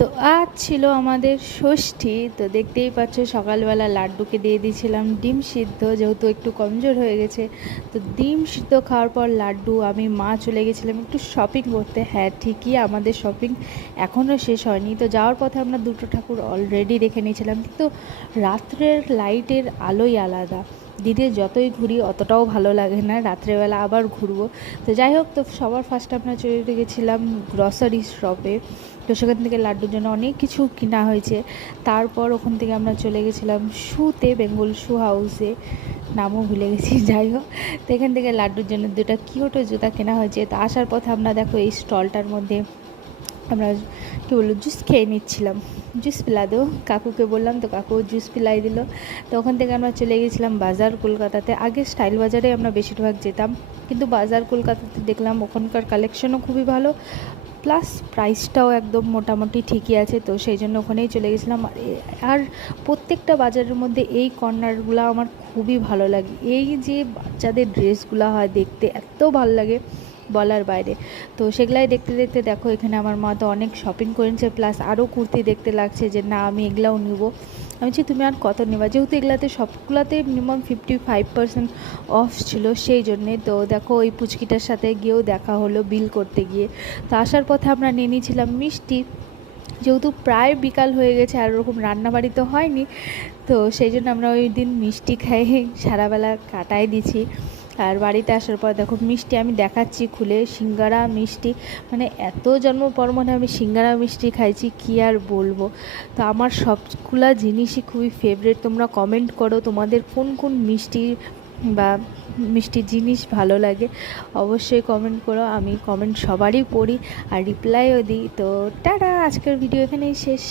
তো আজ ছিল আমাদের ষষ্ঠী। তো দেখতেই পাচ্ছ সকালবেলা লাড্ডুকে দিয়ে দিয়েছিলাম ডিম সিদ্ধ, যেহেতু একটু কমজোর হয়ে গেছে। তো ডিম সিদ্ধ খাওয়ার পর লাড্ডু, আমি মা চলে গেছিলাম একটু শপিং করতে। হ্যাঁ ঠিকই, আমাদের শপিং এখনও শেষ হয়নি। তো যাওয়ার পথে আমরা দুটো ঠাকুর অলরেডি দেখে নিয়েছিলাম, কিন্তু রাত্রের লাইটের আলোই আলাদা। দিনে যতই ঘুরি অতটাও ভালো লাগে না, রাত্রেবেলা আবার ঘুরবো। তো যাই হোক, তো সবার ফার্স্টে আমরা চলে গেছিলাম গ্রসারি শপে। তো সেখান থেকে লাড্ডুর জন্য অনেক কিছু কেনা হয়েছে। তারপর ওখান থেকে আমরা চলে গেছিলাম শুতে, বেঙ্গল শু হাউসে, নামও ভুলে গেছি। যাই হোক, তো এখান থেকে লাড্ডুর জন্য দুটো কিউটো জুতা কেনা হয়েছে। তো আসার পথে আমরা দেখো এই স্টলটার মধ্যে আমরা কী বললো জুস খেয়ে নিচ্ছিলাম। জুস পিলা দো, কাকুকে বললাম, তো কাকু জুস পিলাই দিল। তো ওখান থেকে আমরা চলে গেছিলাম বাজার কলকাতাতে। আগে স্টাইল বাজারে আমরা বেশিরভাগ যেতাম, কিন্তু বাজার কলকাতাতে দেখলাম ওখানকার কালেকশনও খুবই ভালো, প্লাস প্রাইসটাও একদম মোটামুটি ঠিকই আছে। তো সেই জন্য ওখানেই চলে গেছিলাম। আর প্রত্যেকটা বাজারের মধ্যে এই কর্নারগুলো আমার খুবই ভালো লাগে। এই যে বাচ্চাদের ড্রেসগুলো হয় দেখতে এত ভালো লাগে, বলার বাইরে। তো সেগুলাই দেখতে দেখতে দেখো এখানে আমার মা তো অনেক শপিং করেছে, প্লাস আরও কুর্তি দেখতে লাগছে যে না আমি এগুলাও নিব। আমি বলছি তুমি আর কত নেবা, যেহেতু এগুলাতে সবগুলাতে মিনিমাম 55% অফ ছিল, সেই জন্যে। তো দেখো ওই পুচকিটার সাথে গিয়েও দেখা হলো বিল করতে গিয়ে। তো আসার পথে আমরা নিয়ে নিয়েছিলাম মিষ্টি, যেহেতু প্রায় বিকাল হয়ে গেছে আর ওরকম রান্নাবাড়ি তো হয়নি। তো সেই জন্য আমরা ওই দিন মিষ্টি খাই সারাবেলা কাটাই দিছি। আর বাড়িতে আসার পর দেখো মিষ্টি আমি দেখাচ্ছি খুলে, সিঙ্গারা মিষ্টি, মানে এত জন্ম পর মনে আমি সিঙ্গারা মিষ্টি খাইছি কি আর বলবো। তো আমার সবগুলা জিনিসই খুবই ফেভারিট। তোমরা কমেন্ট করো তোমাদের কোন কোন মিষ্টি বা মিষ্টি জিনিস ভালো লাগে, অবশ্যই কমেন্ট করো। আমি কমেন্ট সবারই পড়ি আর রিপ্লাইও দিই। তো টাটা, আজকের ভিডিও এখানেই শেষ।